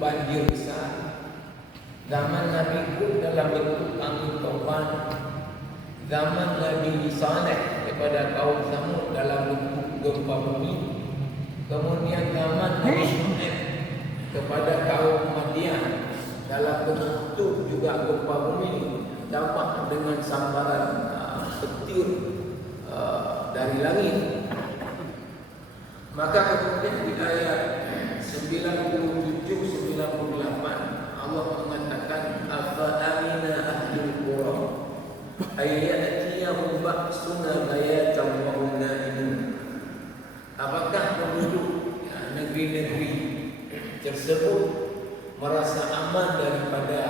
banjir besar. Zaman Nabi Hud dalam bentuk angin topan. Zaman Nabi Saleh kepada kaum Samud dalam bentuk gempa bumi. Kemudian zaman Nabi Syuaib kepada kaum Madian dalam bentuk juga gempa bumi, dampak dengan sambaran petir dari langit. Maka kemudian di ayat 97-98 Allah mengatakan afa amina ahlul qura ayyatiyahum ba'suna bayatan wa hum na'imun. Apakah penduduk negeri-negeri tersebut merasa aman daripada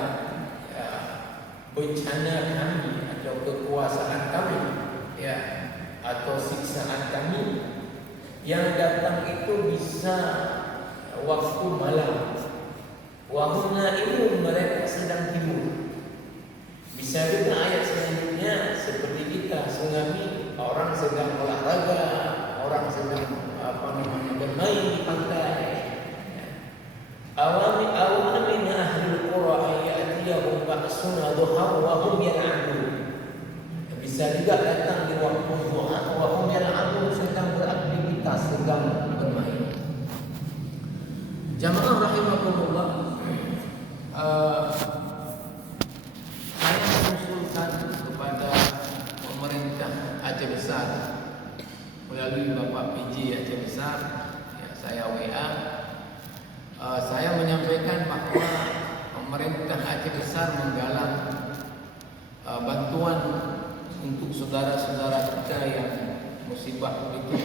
bencana kami atau kekuasaan kami, ya, atau siksaan kami yang datang itu bisa waktu malam. Wahumna itu mereka sedang tidur. Bisa juga ayat selanjutnya seperti kita tsunami, orang sedang olahraga, orang sedang bermain di pantai. Awamin ahlul qura ayatiyahum ba'suna duha wa hum yal'abun. Bisa juga datang di waktu duha wa hum yal'abun, sedang beraktivitas, sedang bermain. Jamaah rahimakumullah, saya mengusulkan kepada pemerintah Aceh Besar melalui Bapak PJ Aceh Besar, ya, saya WA, saya menyampaikan bahwa pemerintah Aceh Besar menggalang bantuan untuk saudara-saudara kita yang musibah itu,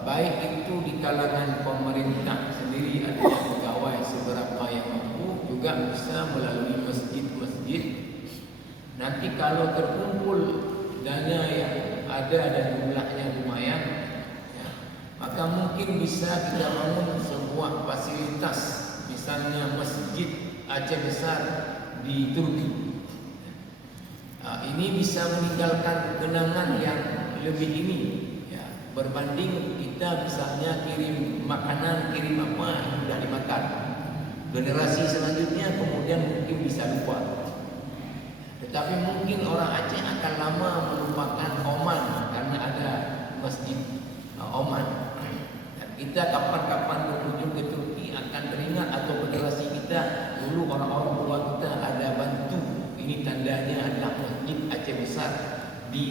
baik itu di kalangan pemerintah sendiri atau pegawai seberapa yang mampu, juga bisa melalui masjid-masjid. Nanti kalau terkumpul dana yang ada dan jumlahnya lumayan, ya, maka mungkin bisa kita bangun sebuah fasilitas, misalnya Masjid Aceh Besar di Turki. Ini bisa meninggalkan kenangan yang lebih ini, ya, berbanding kita misalnya kirim makanan, kirim apa yang sudah dimakan. Generasi selanjutnya kemudian mungkin bisa lupa. Tetapi mungkin orang Aceh akan lama melupakan Oman karena ada Masjid Oman. Dan kita kapan-kapan berkunjung ke Turki akan teringat, atau generasi kita dulu orang-orang tua kita ada bantu. Ini tandanya adalah Masjid Aceh Besar di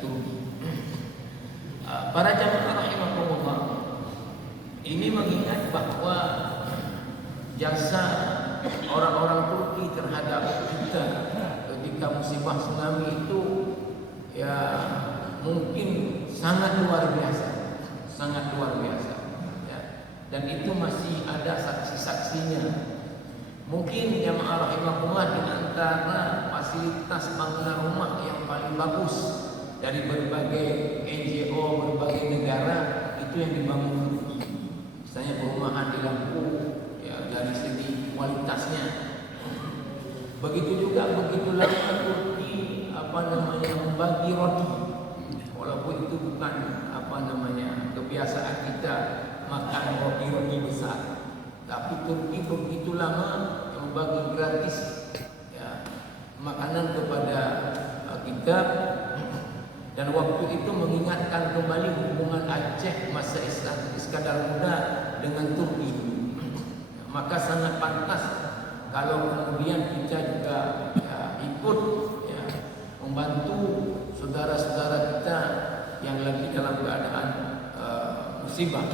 Turki. Para jamaah rahimahumullah, ini mengingat bahwa jasa orang-orang Turki terhadap kita ketika musibah tsunami itu, ya, mungkin sangat luar biasa, ya. Dan itu masih ada saksi-saksinya. Mungkin jamaah rahimahullah, di antara fasilitas bangunan rumah yang paling bagus dari berbagai NGO, berbagai negara, itu yang dibangun. Misalnya perumahan di Lampung, ya, dari segi kualitasnya. Begitu juga begitu lama Turki membagi roti, walaupun itu bukan kebiasaan kita makan roti-roti besar, tapi Turki begitu lama membagi gratis, ya, makanan kepada kita. Dan waktu itu mengingatkan kembali hubungan Aceh masa Iskandar Muda dengan Turki. Maka sangat pantas kalau kemudian kita juga, ya, ikut, ya, membantu saudara-saudara kita yang lagi dalam keadaan musibah.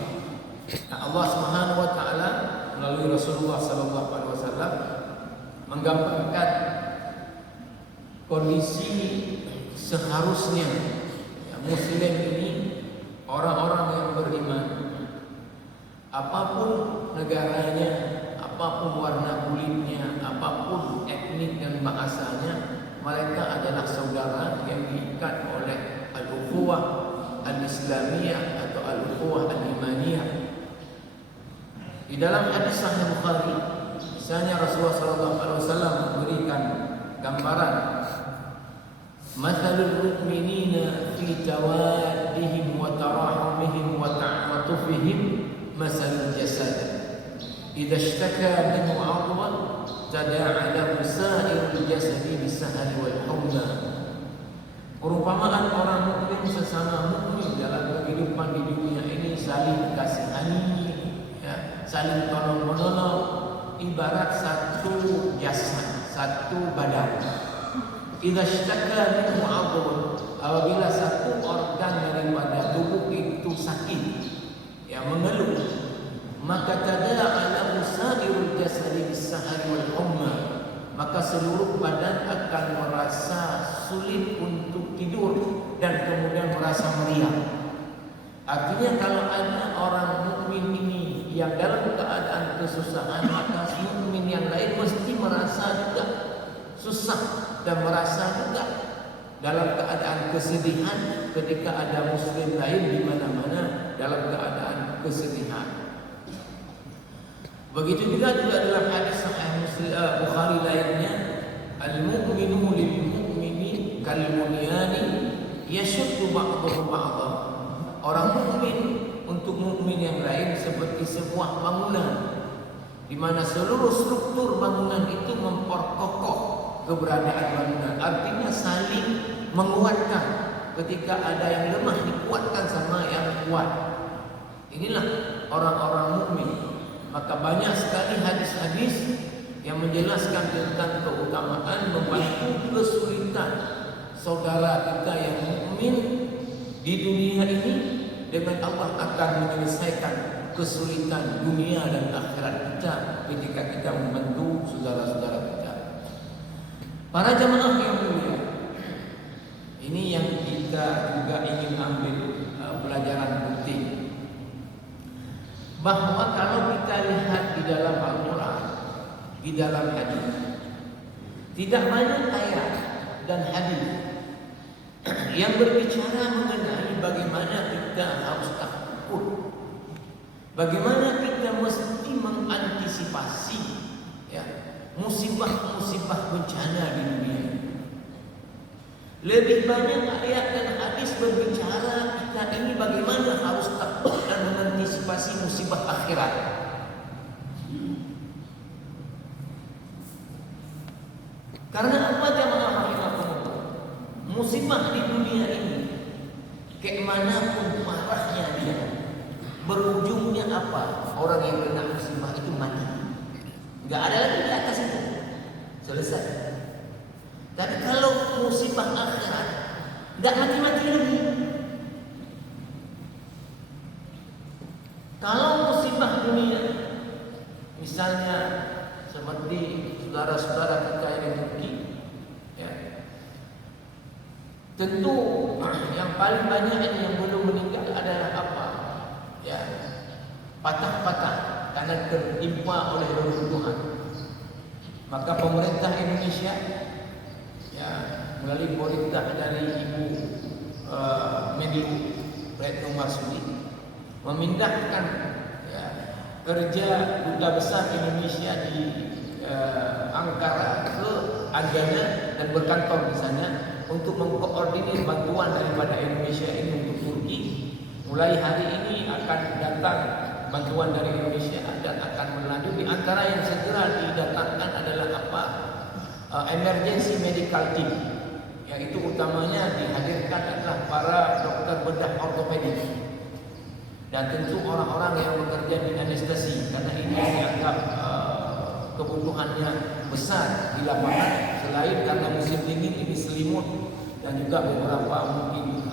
Nah, Allah Subhanahu wa taala melalui Rasulullah sallallahu alaihi wasallam menggambarkan kondisi seharusnya, ya, muslim ini, orang-orang yang beriman, apapun negaranya, apapun warna kulitnya, apapun etnik dan bahasanya, mereka adalah saudara yang diikat oleh al-ukhuwah al-islamiyah atau al-ukhuwah al-imaniyah. Di dalam hadis Sahih Bukhari, misalnya Rasulullah SAW memberikan gambaran, mathalul mu'minina fi tawaddihim wa tarahumihim wa ta'atufihim masalul jasad idza ishtaka minhu 'adwan tada'a lahu sa'irul jasadi bis-sahari wal humma. Perumpamaan orang mukmin sesama mukmin dalam kehidupan di dunia ini saling kasihani, ya, saling tolong-menolong, ibarat satu jasad, satu badan. Idza ishtaka minhu 'adwan, apabila satu organ daripada tubuh itu sakit, ya, mengeluh, maka tada'a lahu sa'irul jasadi bis-sahari wal humma, maka seluruh badan akan merasa sulit untuk tidur dan kemudian merasa meriang. Artinya kalau ada orang mukmin ini yang dalam keadaan kesusahan, maka mukmin yang lain mesti merasa juga susah dan merasa juga dalam keadaan kesedihan ketika ada muslim lain di mana-mana dalam keadaan kesedihan. Begitu juga dalam hadis sahih Bukhari lainnya, al-mu'minu lil-mu'mini kal-bunyani yashuddu ba'dahu ba'dha. Orang mukmin untuk mukmin yang lain seperti sebuah bangunan di mana seluruh struktur bangunan itu memperkokoh keberadaan bangunan. Artinya saling menguatkan. Ketika ada yang lemah dikuatkan sama yang kuat. Inilah orang-orang mukmin. Maka banyak sekali hadis-hadis yang menjelaskan tentang keutamaan membantu kesulitan saudara kita yang mukmin di dunia ini, dengan Allah akan menyelesaikan kesulitan dunia dan akhirat kita ketika kita membantu saudara-saudara kita. Para jamaah yang mulia, ini yang kita juga ingin ambil pelajaran penting, bahwa kalau kita lihat di dalam Al-Quran, di dalam hadis, tidak banyak ayat dan hadis yang berbicara mengenai bagaimana kita harus takut, bagaimana kita mesti mengantisipasi, ya, musibah-musibah bencana di dunia. Lebih banyak ayat dan hadis berbicara kita ini bagaimana harus takut dan mengantisipasi musibah akhirat. Karena apa jamaah rahimakumullah? Musibah di dunia ini, kemanapun parahnya dia, berujungnya apa? Orang yang kena musibah itu mati. Enggak ada lagi di atas itu. Selesai. Tapi kalau musibah akhirat, enggak mati-mati lagi. Kalau musibah dunia, misalnya seperti saudara-saudara kita yang di Turki, ya, tentu yang paling banyak yang belum meninggal adalah apa? Ya, patah-patah karena tertimpa oleh reruntuhan. Maka pemerintah Indonesia, ya, melalui perintah dari Ibu Menlu Retno Marsudi, memindahkan, ya, kerja Duta Besar Indonesia di Ankara ke Adana dan berkantor di sana untuk mengkoordinir bantuan daripada Indonesia ini untuk Turki. Mulai hari ini akan datang bantuan dari Indonesia dan akan berlanjut. Di antara yang segera didatangkan adalah apa? Emergency medical team, yaitu utamanya dihadirkan adalah para dokter bedah ortopedik dan tentu orang-orang yang bekerja di anestesi, karena ini dianggap kebutuhannya besar di lapangan, selain karena musim dingin ini selimut dan juga beberapa mungkin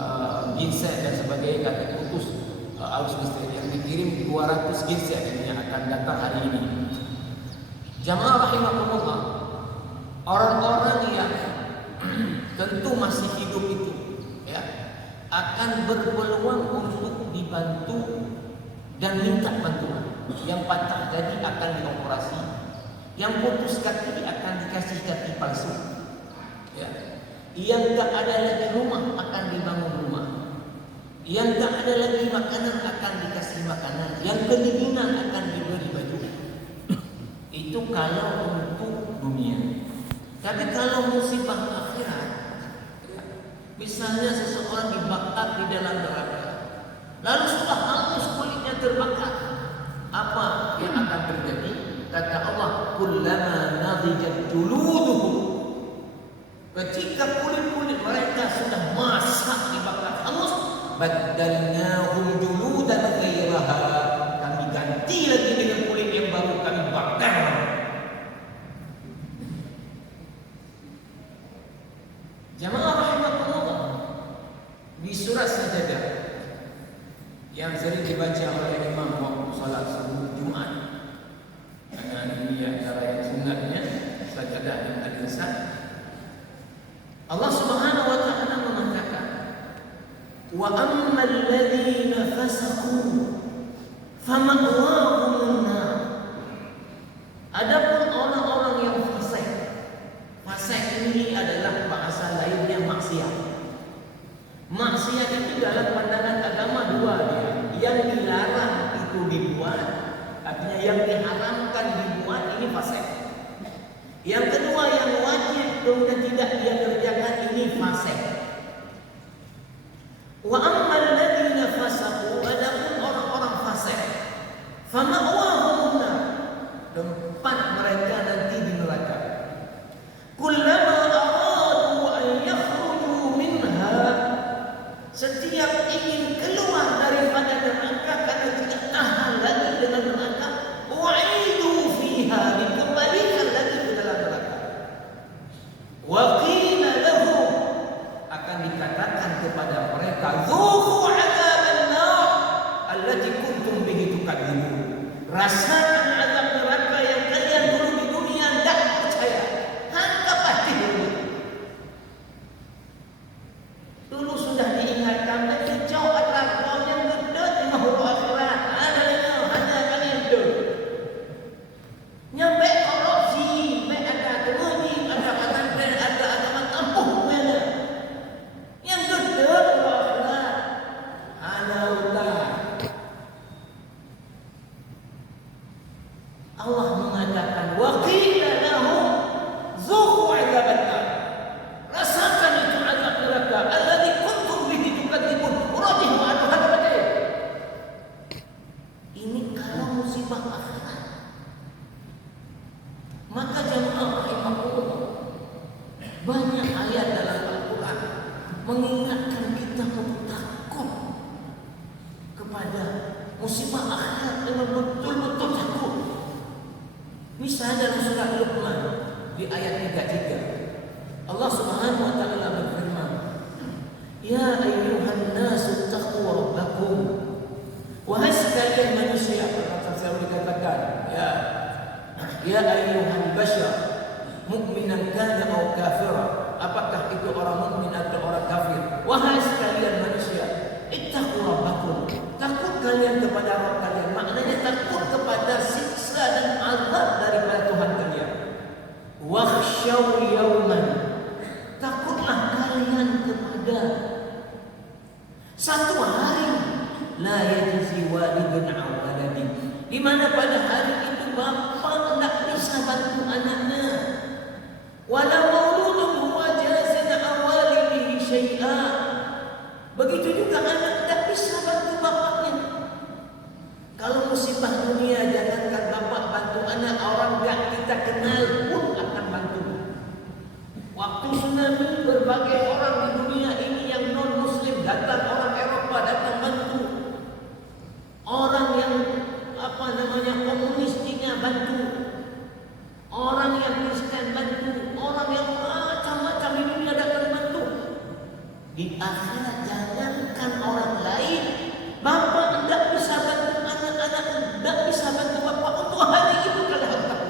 ginseng dan sebagainya kata putus arus listrik yang dikirim 200 ginseng ini yang akan datang hari ini. Jamaah rahimakumullah, orang-orang yang tentu masih hidup itu, ya, akan berpeluang untuk dibantu dan minta bantuan. Yang patah kaki akan dioperasi, yang putus kaki akan dikasih kaki palsu, ya. Yang tak ada lagi rumah akan dibangun rumah, yang tak ada lagi makanan akan dikasih makanan, yang kedinginan akan diberi baju. Itu kalau untuk dunia. Tapi kalau musibah akhirat, misalnya seseorang dibakar di dalam neraka, lalu sudah hangus kulitnya terbakar, apa yang akan terjadi? Kata Allah, kullama nadijat juluduhum, ketika kulit-kulit mereka sudah masak dibakar hangus, baddalnahum juludan ghairaha, kami ganti lagi dengan kulit yang baru, kami bakar. Jamaah rahimakumullah, di surat Sajadah yang sering dibaca oleh imam waktu salat subuh Jumat, karena ini antara yang sunatnya Sajadah dan Al-Insan, Allah Subhanahu wa taala mengatakan, wa ammal ladzina fasaqu fama'wahumun nar. Adapun orang-orang yang fasik, fasik ini adalah bahasa lainnya maksiat. Maksiat itu dalam pandangan agama dua dia. Yang dilarang itu dibuat, artinya yang diharamkan dibuat, ini fasik. Yang kedua yang wajib kemudian tidak dia kerjakan, ini fasik. Wa ammal ladzina fasaqu, adapun orang-orang fasik, fama'wahumun nar, tempat mereka nanti di neraka. Kullama aradu an yakhruju minha, setiap ingin keluar daripada neraka karena tidak tahan lagi dengan neraka, wa'idu fiha, dikembalikan lagi ke dalam neraka. Wa qila lahum, akan dikatakan kepada mereka, dzuqu 'adzaban nar allati kuntum bihi tukadzibun, rasakan azab neraka yang kalian dulu di dunia tidak percaya. Anggap pasti dulu sudah diingatkan, kecau adalah kau yang gede di mahal akhirat, hanya kalian itu nyampe korupsi, ada kemudian ada pesantren, ada agama tampuh mana yang gede di akhirat, hanya utang. Allah mengatakan, wa qila lahum dzuqu 'adzaban nar, rasakan itu azab neraka alladzi kuntum bihi tukadzibun, uradihu anhu hadabati. Ini kalau musibah akhirat. Maka jemaah rahimahullah, banyak ayat dalam Al-Quran mengingatkan kita untuk takut kepada musibah akhirat dengan betul-betul takut. Misalnya dalam surah Luqman di ayat 33, Allah Subhanahu wa taala berfirman, ya ayyuhan nasu taqu rabbakum, wahai sekalian manusia, kata saya dikatakan, ya ayyuhan bashar, mukminan kana aw kafira, apakah itu orang mukmin atau orang kafir, wahai sekalian manusia, ittaqu rabbakum, takut kalian kepada Rabb kalian, maknanya takut kepada siksa dan azab daripada Tuhan kalian. Wakhshaw yawman, takutlah kalian kepada satu hari, la yajzi walidun 'an waladihi, di mana pada hari itu bapa tidak bisa bantu anaknya, wala mauludun huwa jazin 'an walidihi syai'a, begitu juga anak tidak bisa bantu bapaknya. Kalau musibah dunia, jangankan bapak bantu anak, orang enggak kita kenal pun akan bantu. Waktu tsunami, berbagai orang di dunia ini yang non muslim datang, orang Eropa datang bantu, orang yang komunisnya bantu, orang yang Kristen bantu, orang yang macam-macam di dunia datang bantu. Di akhirat jangankan orang lain, bapak tidak bisa bantu anak-anak, tidak bisa bantu bapak untuk hari itu kalian harus tahu.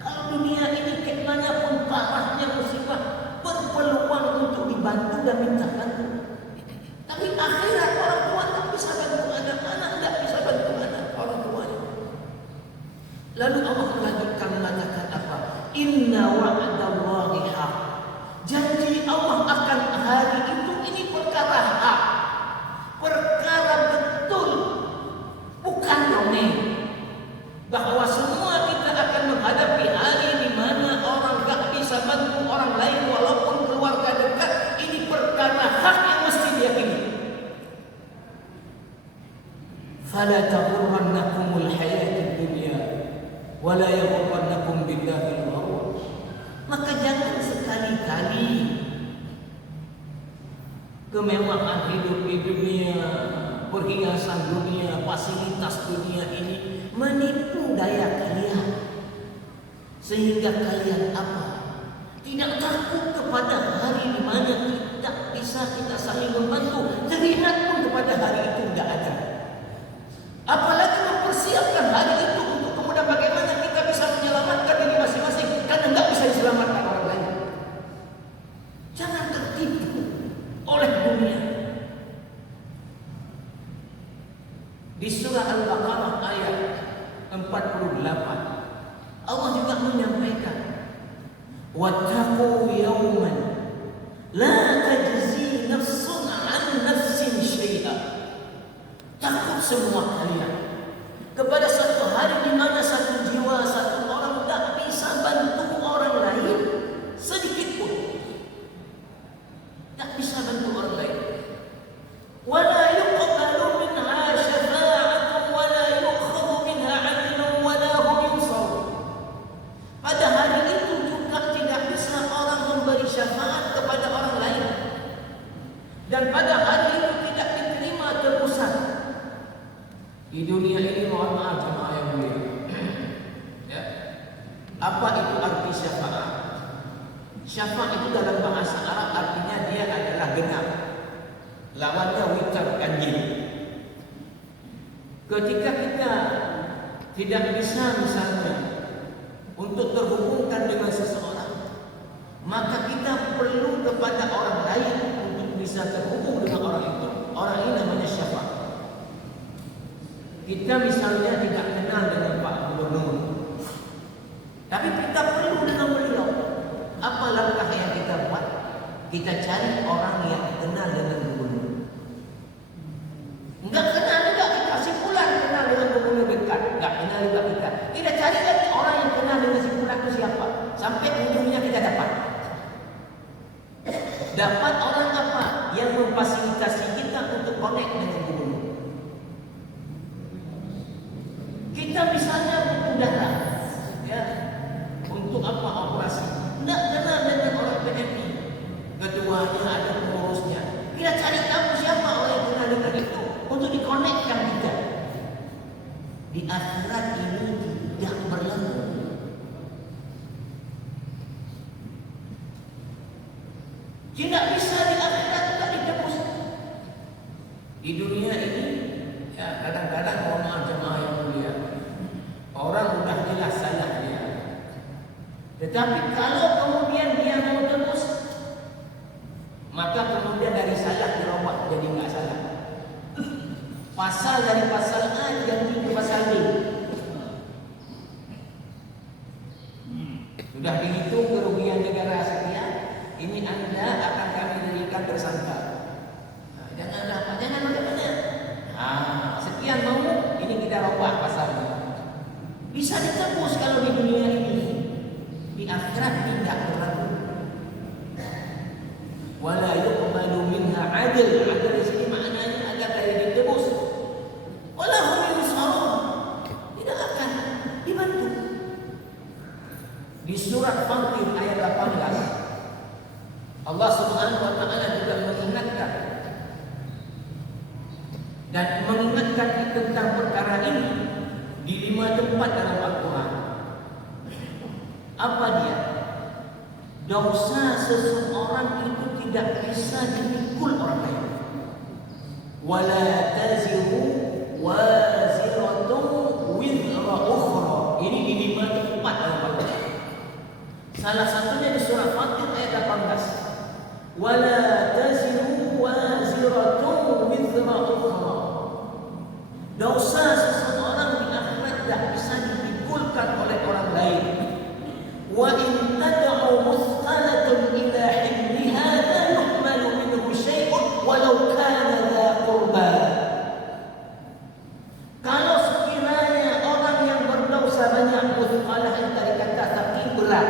Kalau dunia ini kemanapun parahnya musibah, berpeluang untuk dibantu dan minta bantu. Tapi akhirat orang tua tidak bisa bantu anak-anak, tidak bisa bantu anak orang tuanya. Lalu Allah melanjutkan mengatakan apa? Inna wa'adallahi haq, janji Allah akan hari itu ini perkara hak, perkara betul, bukan dongeng. Bahwa semua kita akan menghadapi hari di mana orang gak bisa bantu orang lain walaupun keluarga dekat. Ini perkara hak yang mesti diyakini. Fala taghurrannakumul hayatud dunya wa la yaghurrannakum billahil gharur. Maka jangan sekali-kali kemewahan hidup di dunia, perhiasan dunia, fasilitas dunia ini menipu daya kalian, sehingga kalian apa? Tidak takut kepada hari di mana tidak bisa kita saling membantu. Teringat pun kepada hari itu tidak ada. Apalagi mempersiapkan hari itu untuk kemudian bagaimana kita bisa menyelamatkan diri masing-masing, karena tidak bisa diselamatkan orang lain. Jangan tertipu oleh dunia. Di surah Al-Baqarah ayat 48 Allah juga menyampaikan, wattaqu yawman la tajzi nafsun an nafsin syai'a. Takut semua kalian kepada satu hari di mana satu jiwa, satu orang tak bisa bantu orang lain sedikit pun. Tak bisa bantu orang lain. Wala yuqbalu minha syafa'atun wala yu'khadhu minha 'adlun wala hum yunsarun. Pada hari itu juga tidak bisa orang memberi syafaat kepada orang lain, dan pada hari itu tidak diterima tebusan. Di dunia ini, mohon maaf jemaah yang mulia, ya. Apa itu arti syafaat? Syafaat itu dalam bahasa Arab artinya dia adalah genap. Lawannya witar, ganjil. Ketika kita tidak bisa misalnya untuk terhubungkan dengan seseorang, maka kita perlu kepada orang lain untuk bisa terhubung dengan orang itu. Orang ini namanya syafaat. Kita misalnya tidak kenal dengan Pak Gubernur, tapi kita perlu dengan beliau. Apa langkah yang kita buat? Kita cari orang yang kenal dengan gubernur. Enggak kenal juga kita, simpulan kenal dengan gubernur dekat, enggak kenal juga kita. Kita cari lagi orang yang kenal dengan simpulan itu siapa, sampai ujungnya kita dapat. Dapat orang apa? Yang memfasilitasi kita untuk connect dengan gubernur. Kita misalnya butuh darah, ya, untuk apa operasi? Tidak kenal dengan orang PMI, ketuanya ada, pengurusnya. Kita cari tahu siapa orang yang kenal dengan itu untuk dikonekkan kita. Di akhirat ini tidak berlaku. Tidak bisa di akhirat tidak ditebus. Di dunia ini, ya kadang-kadang mohon maaf jemaah yang mulia, orang sudah jelas salah dia. Tetapi kalau kemudian dia mau tebus, maka kemudian dari salah dirubah jadi enggak salah. Pasal dari pasal A diganti ke pasal B. Sudah dihitung kerugian negara sekian, ini Anda akan kami jadikan tersangka. Nah, jangan apa, jangan macam-macam. Sekian mau, ini kita robah pasalnya. Bisa ditebus kalau di dunia ini. Di akhirat tidak berlaku. Wala yuqbalu minha 'adl. Adl di sini maknanya agar tidak ditebus. Wala hum yunsarun. Tidak akan dibantu. Di surat Fatir ayat 18 Allah Subhanahu wa taala juga mengingatkan dan mengingatkan tentang perkara ini di 5 tempat dalam Al-Quran. Apa dia? Dosa seseorang itu tidak bisa dipikul orang lain. Wala taziru waziratun wizra ukhra. Ini di 5 tempat dalam Al-Quran. Salah satunya di surah Fatir ayat 18. Wala taziru waziratun wizra ukhra. Dosa seseorang di akhirat tidak bisa dipikulkan oleh orang lain. Wa in tad'u muthqalatun ila himliha la yuhmalu minhu syai'un walau kana dha qurba. Kalau sekiranya orang yang berdosa banyak, muthqalah yang tadi kata tapi berat.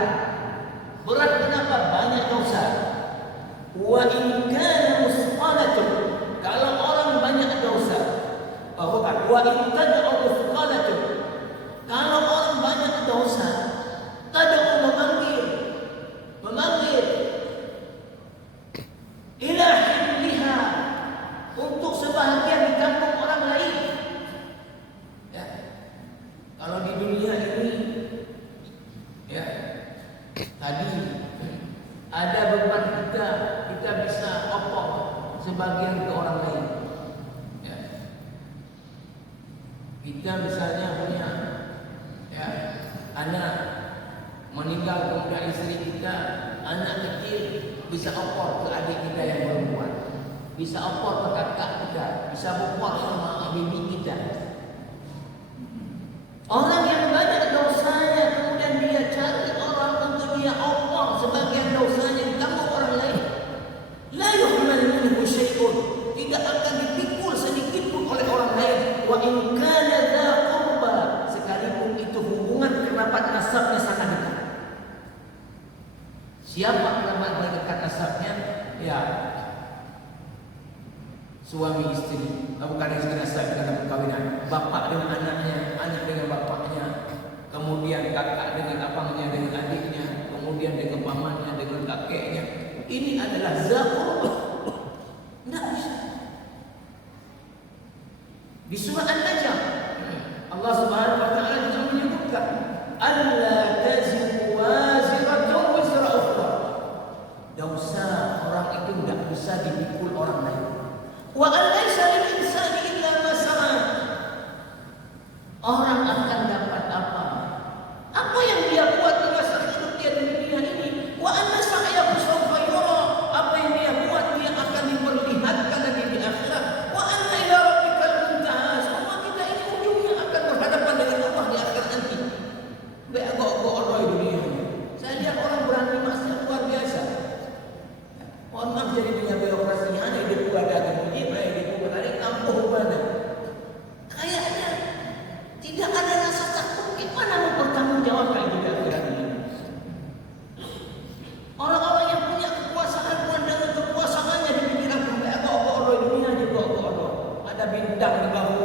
Berat kenapa? Banyak dosa. Wa in kana musqalatun, kalau orang banyak dosa, wa in tad'u Kita misalnya punya ya, anak meninggal, kemudian istri kita, anak kecil bisa opor ke adik kita yang perempuan, bisa opor ke kakak kita, bisa opor sama bibi kita. Orang yang banyak dosanya kemudian dia cari orang untuk dia opor sebagian dosanya ditanggung orang lain. La yuhmal minhu syai'un, tidak akan dipikul sedikit pun oleh orang lain. Wa in kana dza qurba, sekalipun itu hubungan kerabat nasabnya sangat dekat. Siapa kerabat dekat nasabnya? Ya, suami istri, bukan istri nasab dalam perkawinan, bapak dengan anaknya, anak dengan bapaknya, kemudian kakak dengan abangnya, dengan adiknya, kemudian dengan pamannya, dengan kakeknya. Ini adalah zakat. Tidak bisa. Di surah An-Najm Allah Subhanahu wa taala juga menyebutkan alla taziru waziratun wizra ukhra. Dosa orang itu tidak bisa dipikul orang lain. Wa alaysa lil insani illa ma sa'a. Orang akan dapat apa? Apa yang dia buat di masa hidup dia di dunia ini. Wa anna sa'yahu sawfa yura. Apa yang dia buat dia akan diperlihatkan nanti di akhirat. Wa anna ila rabbikal muntaha. Semua kita ini ujungnya akan berhadapan dengan Allah di akhirat nanti. Beagok-agok orang di dunia ini. Saya lihat orang berani maksiat luar biasa. Mohon maaf jadi punya birokrasi hanya hidup keluarga kemudian hidup berani kampuh mana. Kayaknya tidak ada rasa takut. Gimana mau bertanggungjawabkan itu di akhirat ini? Orang-orang yang punya kekuasaan dengan kekuasaannya dipikiran beagok-agok orang di dunia diagok-agok. Ada bintang di bahu,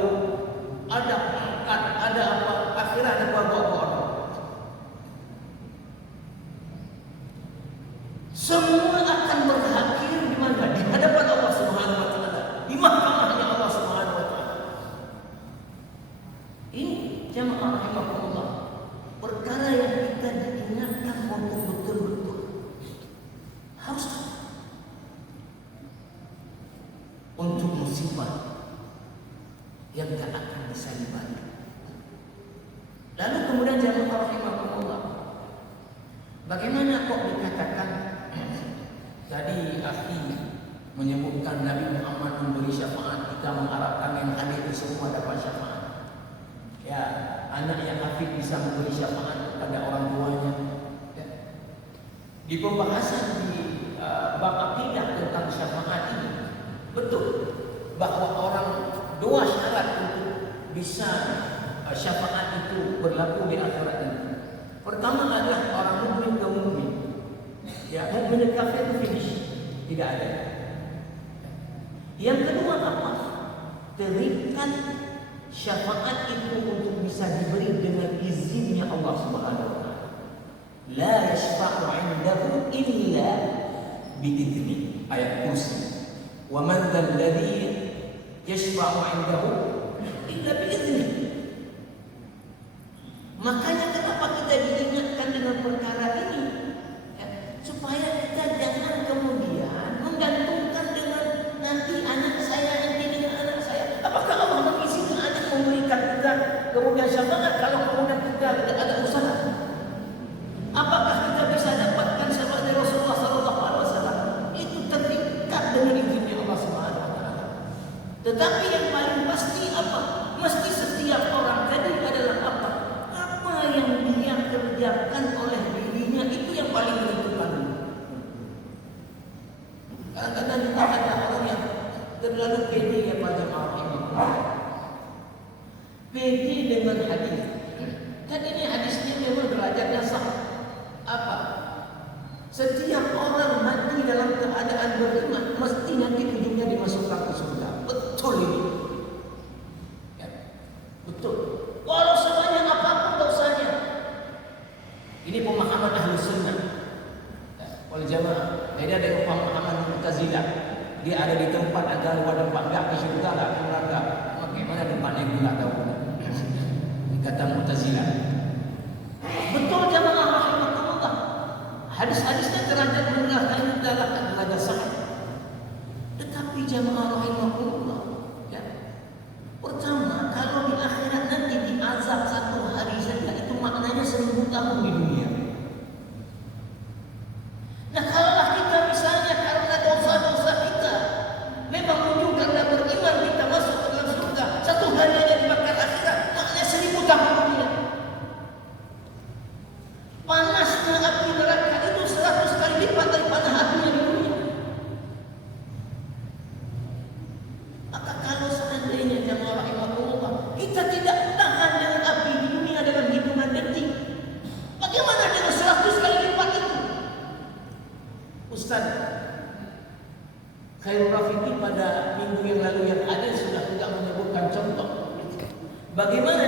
ada pangkat, ada apa? Akhirat ada beagok-agok orang. Semua akan berakhir di mana? Di hadapan Allah Subhanahu wa taala, di mahkamahnya Allah Subhanahu wa taala. Ini jamaah rahimakumullah, perkara yang kita diingatkan untuk betul-betul harus untuk musibah yang tak akan bisa dibalik. Lalu kemudian jamaah rahimakumullah, bagaimana kok dikatakan tadi akhi menyebutkan Nabi Muhammad memberi syafaat, kita mengharapkan yang hadir itu semua dapat syafaat. Ya, anak yang hafid bisa memberi syafaat kepada orang tuanya. Ya. Di pembahasan di bab akidah tentang syafaat ini, betul bahwa orang dua syarat untuk bisa syafaat itu berlaku di akhirat ini. Pertama adalah orang mukmin ke mukmin. Ya, mukmin kafir itu finish, tidak ada. Yang kedua apa? Terikat syafaat itu untuk bisa diberi dengan izinnya Allah Subhanahu wa taala. La yashfa'u 'indahu illa bi'idzni. Ayat kursi. Wa man dzal ladzi yashfa'u 'indahu illa bi'idzni. Makanya kenapa kita diingatkan dengan perkara ini? Supaya kita jangan kemudian menggantungkan dengan nanti anak saya, nanti dengan anak saya. Apakah Allah mengizinkan anak memberikan kita kemudian syafaat kalau kemudian kita tidak ada usaha? Apakah kita bisa dapatkan syafaat dari Rasulullah SAW? Itu terikat dengan izinnya Allah Subhanahu wa taala. Tetapi yang paling pasti apa? Mesti setiap orang tadi adalah apa? Apa yang dia kerjakan oleh dirinya itu yang paling menentukan. Kadang-kadang kita ada orang yang terlalu pede ya pada jemaah. Pede dengan hadis. Dan ini hadisnya memang derajatnya sah. Apa? Setiap orang mati dalam keadaan beriman mesti nanti ujungnya dimasukkan ke surga. Betul ini. Ya. Betul. Walau sebanyak apapun dosanya. Ini pemahaman ahli sunnah. Wal jamaah. Beda dengan pemahaman Mu'tazilah. Dia ada di tempat ada luar tempat enggak ke surga enggak ke neraka. Bagaimana tempatnya kita enggak tahu. Kata Mu'tazilah. Betul jamaah rahimahullah. Hadis-hadisnya derajat menerangkan adalah derajat sahih. Tetapi jamaah rahimahullah, ya. Pertama, kalau di akhirat mampu di dunia. Nah, kalaulah kita misalnya karena dosa-dosa kita memang menuju karena beriman kita masuk ke dalam surga, satu hari aja dibakar akhirat, maknanya 1000 tahun dunia. Panasnya api neraka itu 100 kali lipat daripada apinya di dunia. Maka kalau seandainya jamaah rahimahullah kita tidak tahan dengan api di dunia dalam hitungan detik, bagaimana dengan 100 kali lipat itu? Ustaz Khairul Rafiqi pada minggu yang lalu yang ada sudah tidak menyebutkan contoh. Bagaimana